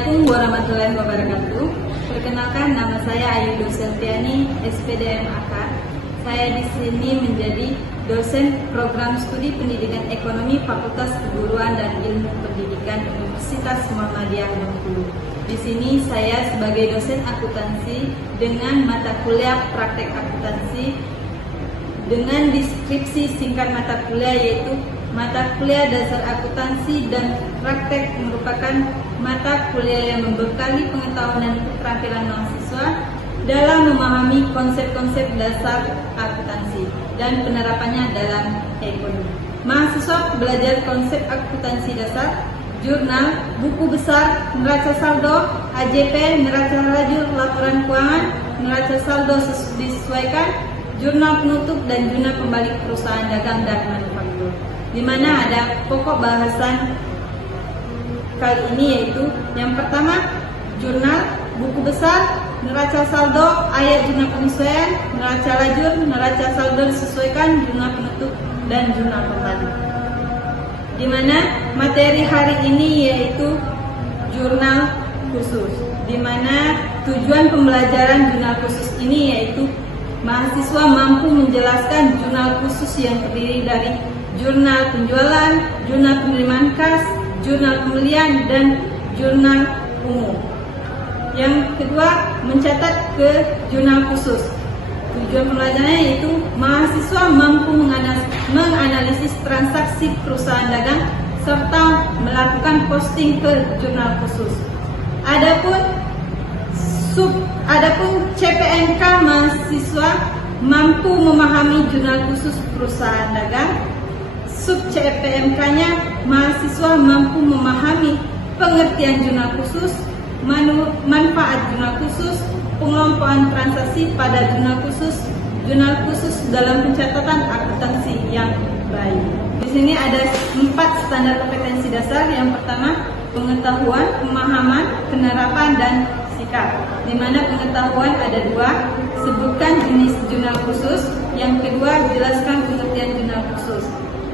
Assalamualaikum warahmatullahi wabarakatuh. Perkenalkan, nama saya Ayu Dulselviani, SPDM AK. Saya di sini menjadi dosen program studi pendidikan ekonomi Fakultas Keguruan dan Ilmu Pendidikan Universitas Muhammadiyah Bengkulu. Di sini saya sebagai dosen akuntansi dengan mata kuliah praktek akuntansi dengan deskripsi singkat mata kuliah, yaitu mata kuliah dasar akuntansi dan praktek merupakan mata kuliah yang membekali pengetahuan dan keterampilan mahasiswa dalam memahami konsep-konsep dasar akuntansi dan penerapannya dalam ekonomi. Mahasiswa belajar konsep akuntansi dasar, jurnal, buku besar, neraca saldo, AJP, neraca lajur, laporan keuangan, neraca saldo disesuaikan, jurnal penutup, dan jurnal pembalik perusahaan dagang dan manufaktur, di mana ada pokok bahasan kali ini, yaitu yang pertama jurnal, buku besar, neraca saldo, ayat jurnal penyesuaian, neraca lajur, neraca saldo disesuaikan, jurnal penutup, dan jurnal pembalik. Di mana materi hari ini yaitu jurnal khusus, di mana tujuan pembelajaran jurnal khusus ini yaitu mahasiswa mampu menjelaskan jurnal khusus yang terdiri dari jurnal penjualan, jurnal penerimaan kas, jurnal pembelian, dan jurnal umum. Yang kedua, mencatat ke jurnal khusus. Tujuan pembelajarannya yaitu mahasiswa mampu menganalisis transaksi perusahaan dagang serta melakukan posting ke jurnal khusus. Adapun CPNK mahasiswa mampu memahami jurnal khusus perusahaan dagang. Sub CPMK-nya mahasiswa mampu memahami pengertian jurnal khusus, manfaat jurnal khusus, pengelompokan transaksi pada jurnal khusus dalam pencatatan akuntansi yang baik. Di sini ada 4 standar kompetensi dasar. Yang pertama, pengetahuan, pemahaman, penerapan, dan sikap. Di mana pengetahuan ada 2, sebutkan jenis jurnal khusus. Yang kedua, jelaskan pengertian jurnal khusus.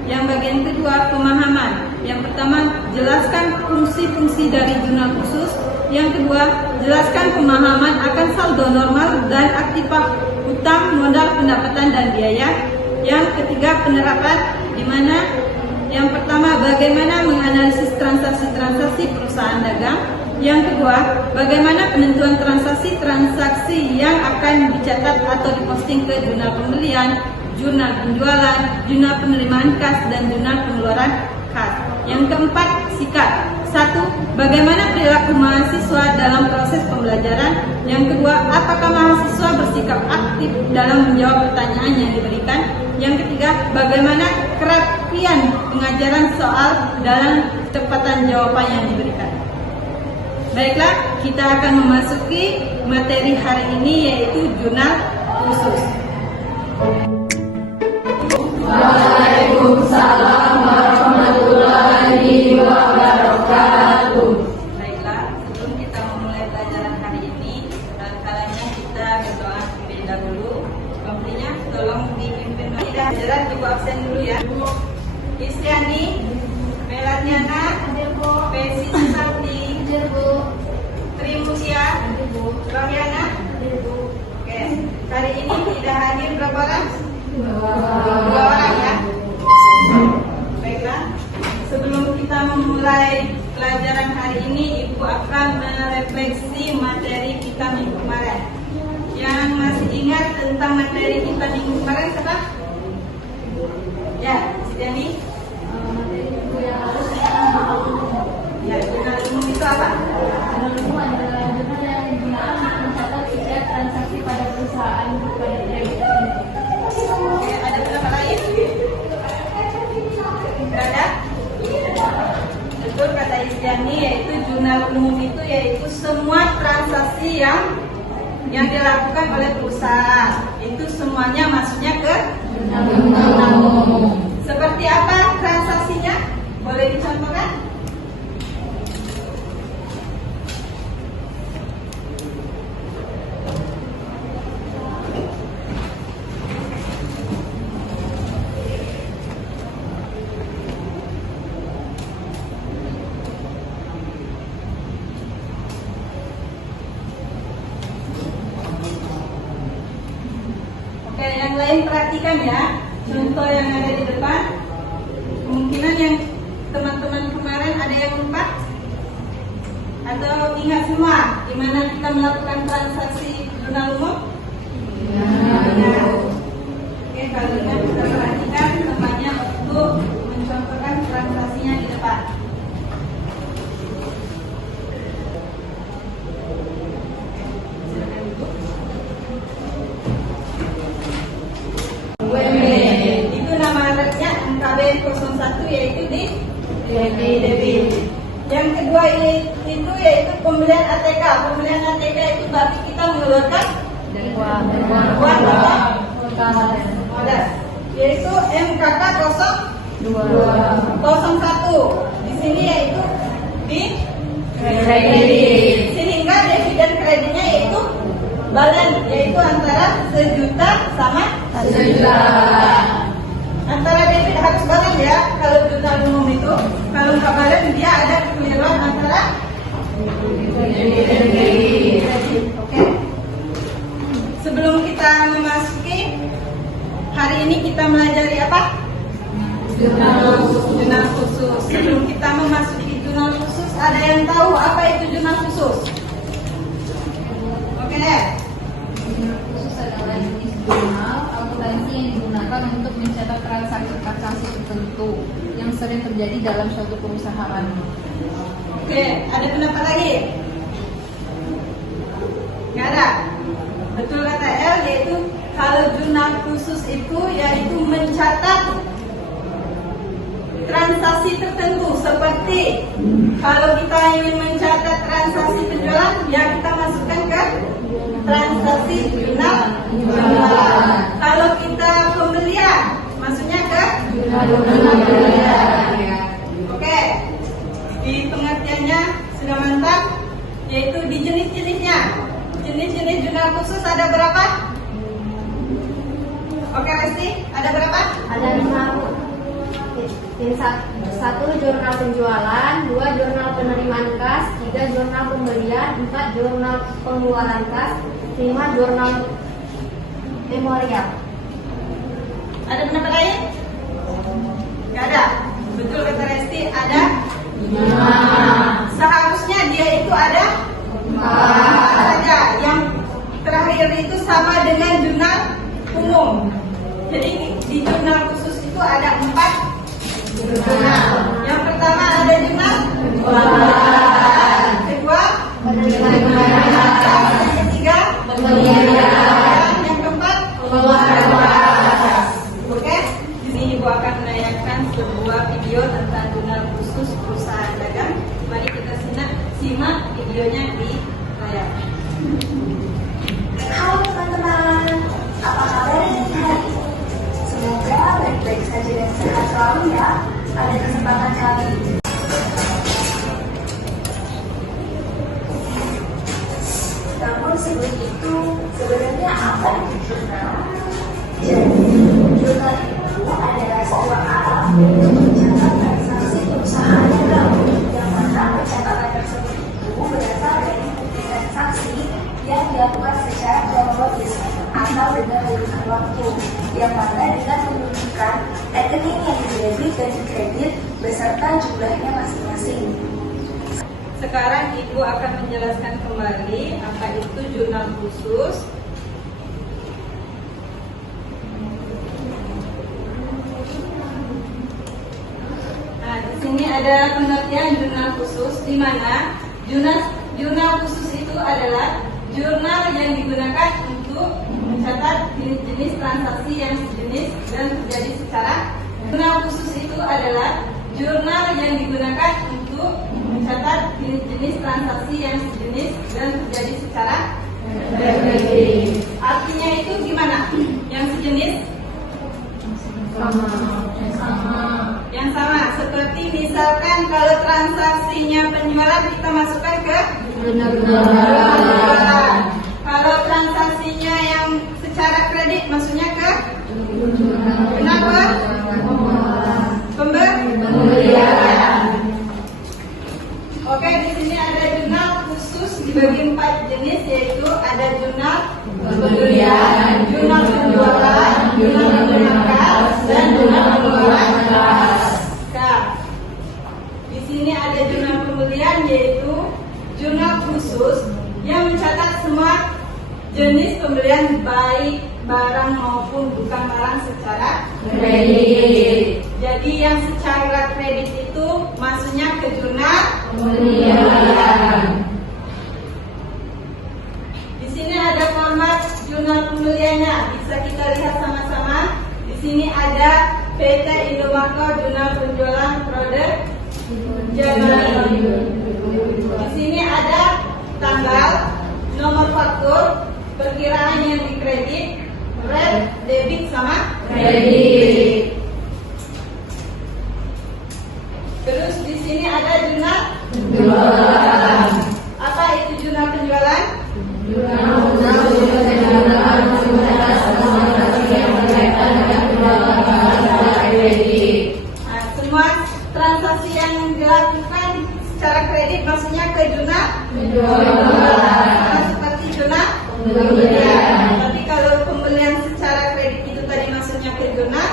Yang bagian kedua, pemahaman. Yang pertama, jelaskan fungsi-fungsi dari jurnal khusus. Yang kedua, jelaskan pemahaman akan saldo normal dan aktiva, utang, modal, pendapatan, dan biaya. Yang ketiga, penerapan, di mana yang pertama, bagaimana menganalisis transaksi-transaksi perusahaan dagang. Yang kedua, bagaimana penentuan transaksi-transaksi yang akan dicatat atau diposting ke jurnal pembelian, jurnal penjualan, jurnal penerimaan kas, dan jurnal pengeluaran kas. Yang keempat, sikap. 1. Bagaimana perilaku mahasiswa dalam proses pembelajaran. Yang kedua, apakah mahasiswa bersikap aktif dalam menjawab pertanyaan yang diberikan. Yang ketiga, bagaimana kerapian pengajaran soal dalam kecepatan jawaban yang diberikan. Baiklah, kita akan memasuki materi hari ini, yaitu jurnal khusus. Waalaikumsalam warahmatullahi wabarakatuh. Baiklah, sebelum kita memulai pelajaran hari ini, kalanya kita berdoa terlebih dahulu. Pembelinya tolong dipimpin. Pelajaran ibu absen dulu ya. Istiani, Melatiana, Pesi Susanti, Trimusia, Rohiana. Oke, hari ini tidak hadir berapa orang? 2 orang ya. Baiklah, sebelum kita memulai pelajaran hari ini, Ibu akan merefleksi materi kita minggu kemarin. Yang masih ingat tentang materi kita minggu kemarin siapa? Ya, Sitiani. Materi itu yang harus ya, jurnal umum itu apa? jurnal umum adalah jurnal yang digunakan untuk mencatat setiap transaksi pada perusahaan pada debit. Oke, ada berapa lain? Ada? Betul kata Istiani, yaitu jurnal umum itu yaitu semua transaksi yang dilakukan oleh perusahaan. Itu semuanya masuknya ke jurnal umum. Seperti apa transaksinya? Boleh dicontohkan? perhatikan ya contoh yang ada di depan. Kemungkinan yang teman-teman kemarin ada yang lupa atau ingat semua di mana kita melakukan transaksi jurnal umum? Benar. Oke, kalau ingat kita perhatikan temannya untuk mencontohkan transaksinya di depan. Itu nama alatnya NKB 01 yaitu di debit. Yang kedua itu yaitu pembelian ATK. Pembelian ATK itu berarti kita mengeluarkan uang modal, yaitu MKK 01. Di sini yaitu di kredit. Sehingga dividen kreditnya yaitu balance, yaitu antara 1 juta sama 1 juta. Antara debit harus balance ya. Kalau jurnal umum itu, kalau nggak balance dia ada kekeliruan antara debit. Oke. Sebelum kita memasuki hari ini kita melajari apa? Jurnal khusus. Sebelum kita memasuki jurnal khusus, ada yang tahu apa itu jurnal khusus? Oke deh. Jurnal khusus adalah jenis jurnal akuntansi yang digunakan untuk mencatat transaksi tertentu yang sering terjadi dalam suatu perusahaan. Oke, ada pendapat lagi? Nggak ada? Betul kata El, yaitu kalau jurnal khusus itu yaitu mencatat transaksi tertentu, seperti kalau kita ingin mencatat transaksi penjualan, ya kita masukkan ke transaksi jurnal penjualan. Kalau kita pembelian, maksudnya ke jurnal pembelian. Oke, di pengertiannya sudah mantap, yaitu di jenis-jenisnya. Jenis-jenis jurnal khusus ada berapa? Oke, Resti, ada berapa? Ada 5. Satu jurnal penjualan, 2 jurnal penerimaan kas, 3 jurnal pembelian, 4 jurnal pengeluaran kas, 5 jurnal memorial. Ada pendapat lain? Gak ada. Betul kata Resti, ada 5. Seharusnya dia itu ada 4 saja. Yang terakhir itu sama dengan jurnal umum. Jadi di jurnal khusus itu ada 4 jurnal. Yang pertama ada jurnal penjualan, kedua yang ketiga yang keempat pengeluaran. Oke, di sini Ibu akan menayangkan sebuah video tentang jurnal khusus perusahaan dagang. Mari kita simak videonya di layar. Halo teman-teman, apa kabar hari ini? Semoga baik-baik saja dan sehat selalu ya. Pada kesempatan kali ini, namun sebelum itu sebenarnya apa itu jurnal? Jadi jurnal itu adalah sebuah alat untuk mencatat transaksi perusahaan dagang, yang mana pencatatan tersebut itu berasal dari bukti transaksi yang dilakukan secara kronologis atau dengan urutan waktu, yang mana dengan menunjukkan rekening yang didebit dan dikredit beserta jumlahnya masing-masing. Sekarang Ibu akan menjelaskan kembali apa itu jurnal khusus. Nah, di sini ada pengertian jurnal khusus, di mana jurnal khusus itu adalah jurnal yang digunakan untuk mencatat jenis-jenis transaksi yang sejenis dan terjadi secara. Jurnal khusus itu adalah jurnal yang digunakan untuk mencatat jenis-jenis transaksi yang sejenis dan terjadi secara. Artinya itu gimana? Yang sejenis? Yang sama. Seperti misalkan kalau transaksinya penjualan kita masukkan ke penjualan. Kalau transaksinya yang secara kredit maksudnya ke kenapa? Pembelian. Oke, di sini ada jurnal khusus dibagi 4 jenis, yaitu ada jurnal pembelian, jurnal penjualan, jurnal jenis pembelian baik barang maupun bukan barang secara Kredit. Jadi yang secara kredit itu maksudnya ke jurnal Pembelian. Di sini ada format jurnal pembeliannya, bisa kita lihat sama-sama. Di sini ada PT Indomaret jurnal penjualan produk Januari. Di sini ada tanggal, nomor faktur, perkiraan yang dikredit, red, debit sama Kredit. Terus di sini ada jurnal. Penjualan. Apa itu jurnal penjualan? Nah, semua transaksi yang dilakukan secara kredit maksudnya ke jurnal penjualan. Seperti jurnal pembelian. Tapi kalau pembelian secara kredit itu tadi maksudnya ke jurnal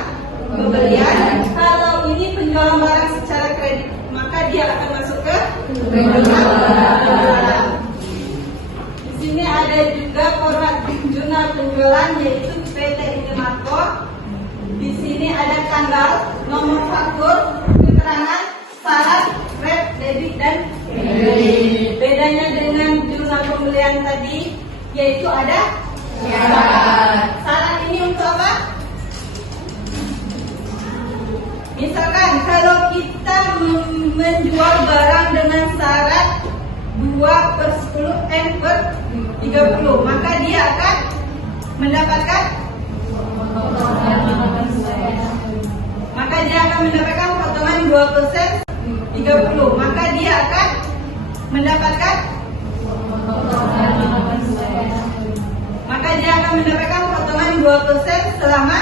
pembelian. Kalau ini penjualan barang secara kredit, maka dia akan masuk ke jurnal penjualan. Di sini ada juga format jurnal penjualan yaitu PT Indomaret. Di sini ada tanggal, nomor faktur, keterangan, syarat, red, debit, dan kredit. Bedanya dengan jurnal pembelian tadi yaitu ada syarat. Syarat ini untuk apa? Misalkan kalau kita menjual barang dengan syarat 2/10 N/30, maka dia akan mendapatkan potongan 2% 30, maka dia akan mendapatkan potongan 2% selama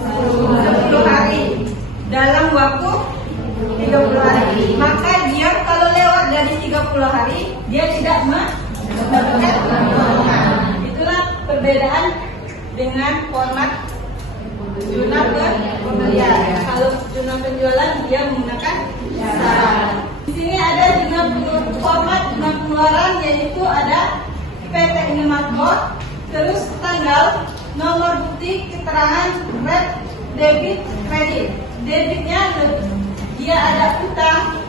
10 hari dalam waktu 30 hari. Maka dia kalau lewat dari 30 hari dia tidak mendapatkan potongan. Itulah perbedaan dengan format jurnal pembelian. Kalau jurnal penjualan dia menggunakan syarat. Di sini ada format jurnal pengeluaran yaitu ada PT Indomaret, terus tanggal, nomor bukti, keterangan, red, debit, kredit. Debitnya dia ada utang,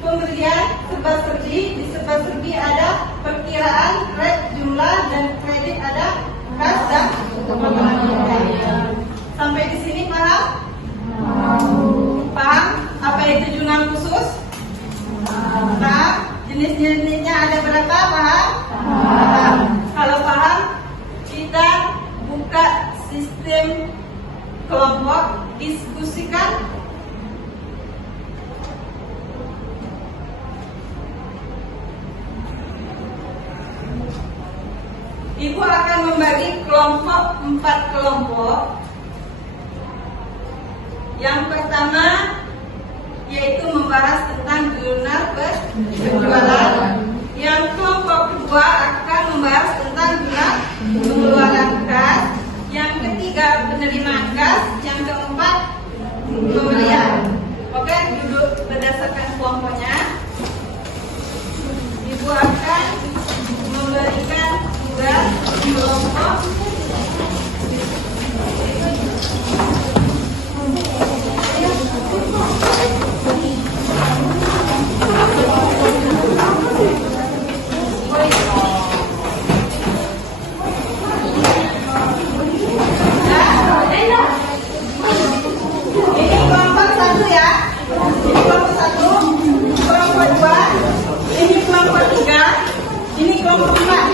pembelian, serba-serbi. Di serba-serbi ada perkiraan, red, jumlah, dan kredit ada kas dan potongan biaya. Sampai di sini paham? Paham? Apa itu jurnal khusus? Paham? Jenis-jenisnya ada berapa? Paham? Paham. Kalau paham, kita buka sistem kelompok, diskusikan. Ibu akan membagi kelompok 4 kelompok. Yang pertama yaitu membahas tentang jurnal penjualan. Yang kelompok kedua akan membahas tentang jurnal pengeluaran kas. Yang ketiga penerimaan kas. Yang keempat pembelian. Oke, duduk berdasarkan kelompoknya. Ibu akan memberikan tugas kelompok. Ini kelompok 1 ya. Ini kelompok 1, kelompok 2, ini kelompok 3, ini kelompok 4.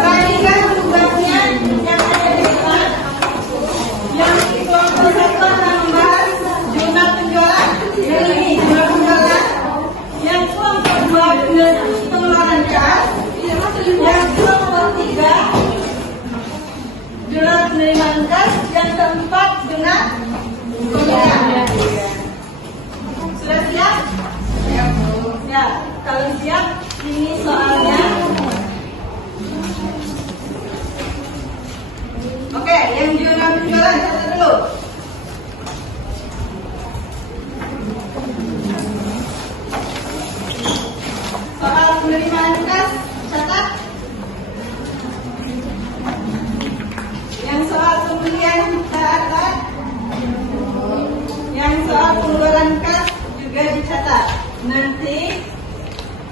Perhatikan tugasnya yang ada di depan. Yang kelompok 1 akan membahas jurnal penjualan. Ini jurnal penjualan. Yang kelompok 2 dengan pengeluaran kas. Yang kelompok 3 jurnal penerimaan kas. Yang keempat jurnal pembelian. Sudah siap? Ya, kalau siap, ini soalnya. Oke, yang jurnal penjualan catat dulu. Soal penerimaan kas catat. Nanti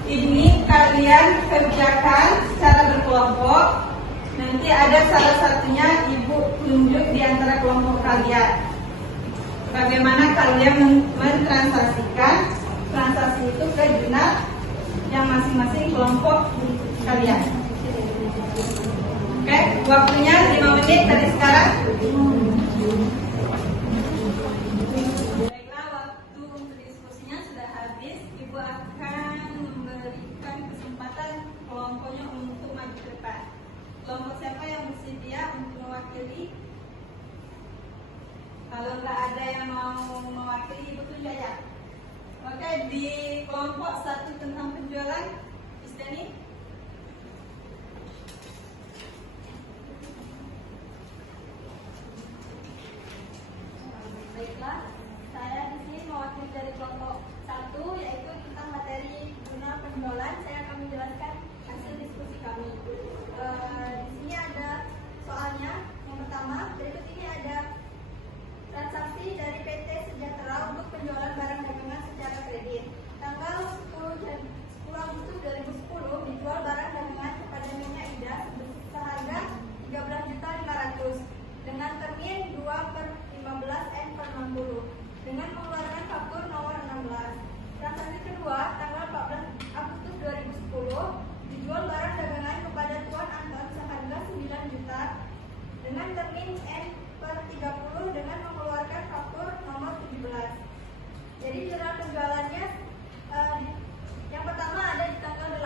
ini kalian kerjakan secara berkelompok. Nanti ada salah satunya ibu tunjuk di antara kelompok kalian. Bagaimana kalian mentransaksikan transaksi itu ke jurnal yang masing-masing kelompok kalian. Oke, waktunya 5 menit dari sekarang. Baiklah, waktu untuk diskusinya sudah habis. Ibu akan memberikan kesempatan kelompoknya untuk maju ke depan. Kelompok siapa yang bersedia untuk mewakili? Kalau nggak ada yang mau mewakili, ibu tunjuk ya. Oke, di kelompok 1 tentang penjualan, Istiani. Baiklah, saya di sini mewakili dari kelompok 1, yaitu tentang materi jurnal penjualan. Saya akan menjelaskan hasil diskusi kami. Di sini ada soalnya. Yang pertama, berikut ini ada transaksi dari PT Sejahtera untuk penjualan barang dagangan secara kredit. Tanggal 10 Agustus 2010 dijual barang dagangan kepada Nyonya Ida seharga 13.500.000 dengan termin 2/15/60 dengan mengeluarkan faktur nomor 16. Transaksi kedua tanggal 14 Agustus 2010 dijual barang dagangan kepada Tuan Anton seharga 9 juta dengan termin N/30 dengan mengeluarkan faktur nomor 17. Jadi jurnal penjualannya yang pertama ada di tanggal 10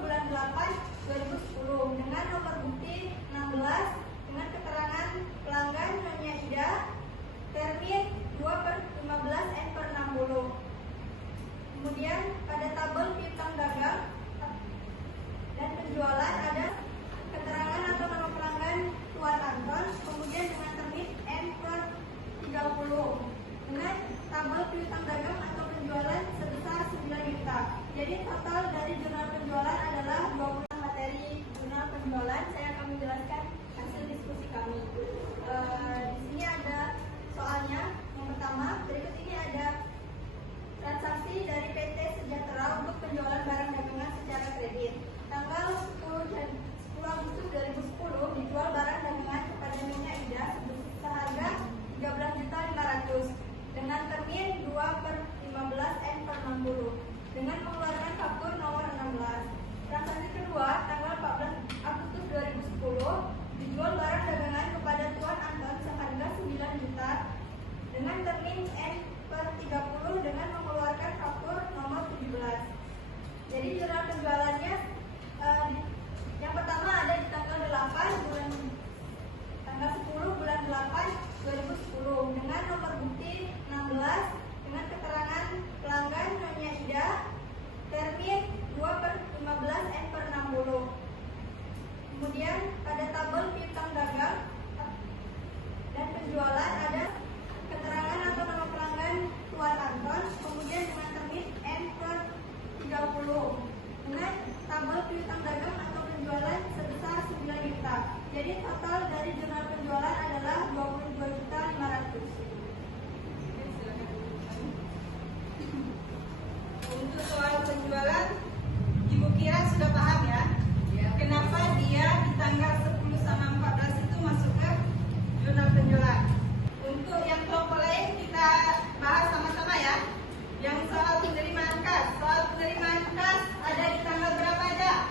bulan 8 2010 dengan nomor bukti 16 dengan keterangan pelanggan Nyonya Ida, termin 2/15/60. Kemudian pada tabel piutang dagang dan penjualan ada keterangan atau nama pelanggan Tuan Anton, kemudian dengan termin N/30 dengan tabel piutang dagang atau penjualan sebesar 9 juta. Jadi total dari jurnal penjualan adalah 20 materi jurnal penjualan. Saya akan menjelaskan hasil diskusi kami. Di sini ada soalnya. Yang pertama, berikut ini ada transaksi dari PT Sejahtera untuk penjualan barang dagangan secara kredit. Tanggal 10 Agustus 2010 dijual barang dagangan kepada Nyonya Ida seharga 13.500.000 dengan termin 2/15/60 dengan mengeluarkan faktur nomor 16. Transaksi kedua tanggal 14 Agustus 2010 dijual barang dagangan kepada Tuan Anton seharga 9 juta dengan termin N/30 dengan mengeluarkan faktur nomor 17. Jadi jurnal penjualannya yang pertama ada di tanggal 10 bulan 8 2010 dengan nomor bukti 16 dengan keterangan pelanggan Nyonya Ida, termin 2/15/60. Kemudian pada tabel piutang dagang dan penjualan ada keterangan atau nama pelanggan Tuan Anton, kemudian dengan termin N/30 dengan tabel piutang dagang atau penjualan sebesar 9 juta. Jadi total dari jurnal penjualan adalah 22.500.000. Untuk soal penjualan, Ibu kira sudah paham ya? Kenapa dia di tanggal 10 sama 14 itu masuk ke jurnal penjualan? Untuk yang kelompok lain kita bahas sama-sama ya. Yang soal penerimaan kas. Soal penerimaan kas ada di tanggal berapa aja?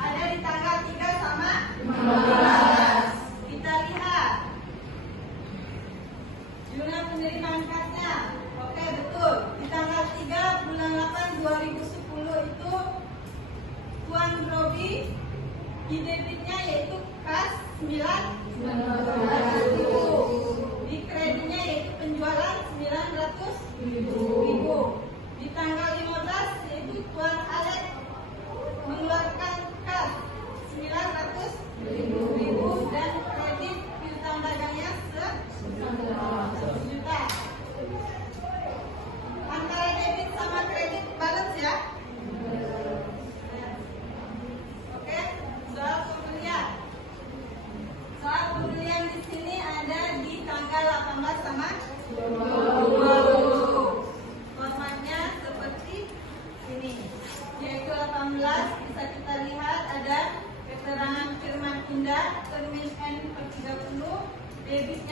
Ada di tanggal 3 sama 15. Kita lihat jurnal penerimaan kasnya. Oke, betul. Di tanggal 3 bulan 8 2010 itu Tuan Robi di debitnya yaitu kas 900.000. Di kreditnya yaitu penjualan 900.000. Di tanggal 15 yaitu Tuan Alek mengeluarkan kas 900.000 dan kredit piutang dagangnya 1 juta. Antara debit sama kredit balance ya. Oke, soal pembelian. Soal pembelian di sini ada di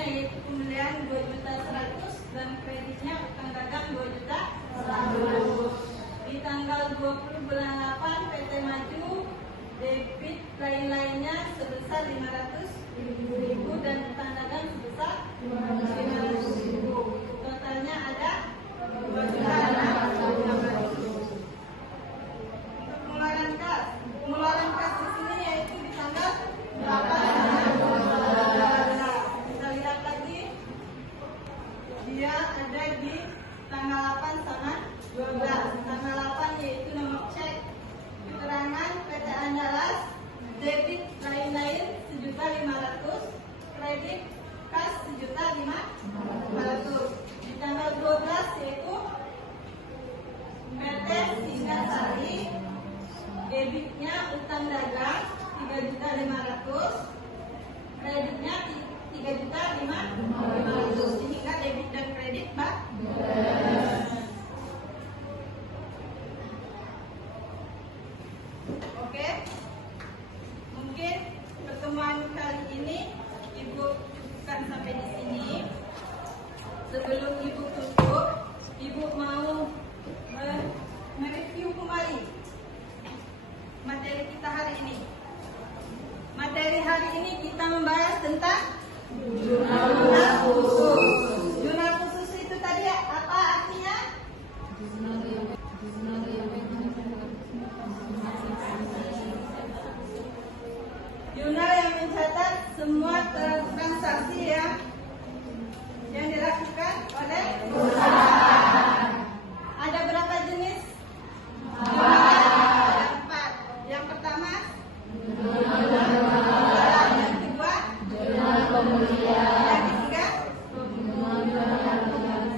yaitu pembelian 2.100.000 dan kreditnya utang dagang 2.100.000. Di tanggal 20 bulan 8 PT Maju debit lain-lainnya sebesar 500.000 dan utang dagang sebesar 500.000. Totalnya ada 2.600.000. Untuk pengeluaran kas di sini yaitu di tanggal 8. Kita lihat lagi, dia ada di tanggal 8 sama 12. Tanggal 8 yaitu nomor cek keterangan PT Andalas debit lain-lain 1.500.000, kredit kas 1.500.000. Di tanggal 12 yaitu PT Singasari debitnya utang dagang 3.500.000, kreditnya 3.500.000, sehingga debit dan kredit Oke, mungkin pertemuan kali ini Ibu cukupkan sampai di sini. Sebelum Ibu tutup, Ibu mau mereview kembali materi kita hari ini. Materi hari ini kita membahas tentang jurnal khusus. Jurnal khusus itu tadi apa artinya? Jurnal yang mencatat semua transaksi yang dilakukan oleh perusahaan. Ada berapa jenis jurnal? Ada 4. Yang pertama jurnal, yang kedua jurnal pembelian, yang ketiga jurnal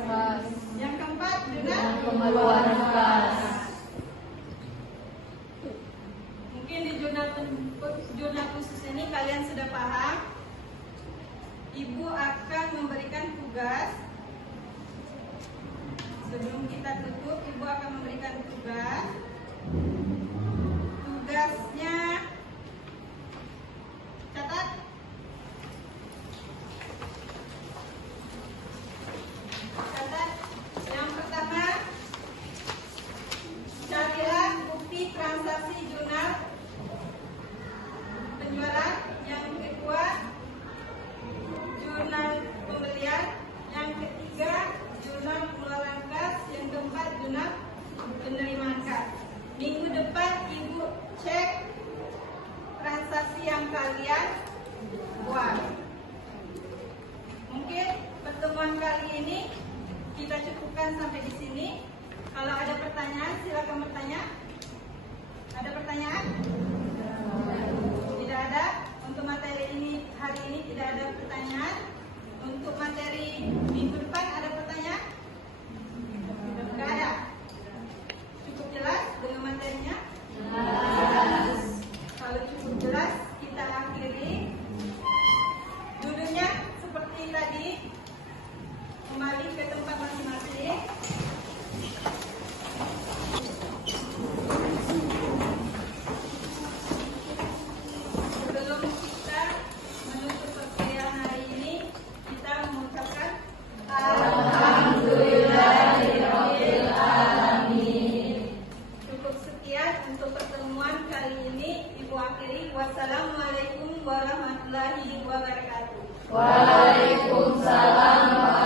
kas, yang keempat jurnal pengeluaran kas. Mungkin di jurnal khusus ini kalian sudah paham. Ibu akan memberikan tugas. Sebelum kita tutup, Ibu akan memberikan tugas. Tugasnya catat. Catat. Yang pertama, carilah bukti transaksi jurnal penjualan. Yang kedua, jurnal pembelian. Yang ketiga, jurnal pengeluaran kas. Yang keempat, jurnal penerimaan kas. Minggu depan Ibu cek transaksi yang kalian buat. Mungkin pertemuan kali ini kita cukupkan sampai di sini. Kalau ada pertanyaan, silakan bertanya. Ada pertanyaan? Tidak ada. Untuk materi ini hari ini tidak ada pertanyaan. Untuk materi minggu depan ada pertanyaan? Tidak ada. Cukup jelas dengan materinya? Jelas. Kalau cukup jelas, kita akhiri. Duduknya seperti tadi, kembali ke tempat masing-masing. Sebelum kita menutup perkuliahan hari ini, kita mengucapkan Alhamdulillahirabbil alamin. Cukup sekian untuk pertemuan kali ini. Ibu akhiri. Wassalamualaikum warahmatullahi wabarakatuh. Waalaikumsalam.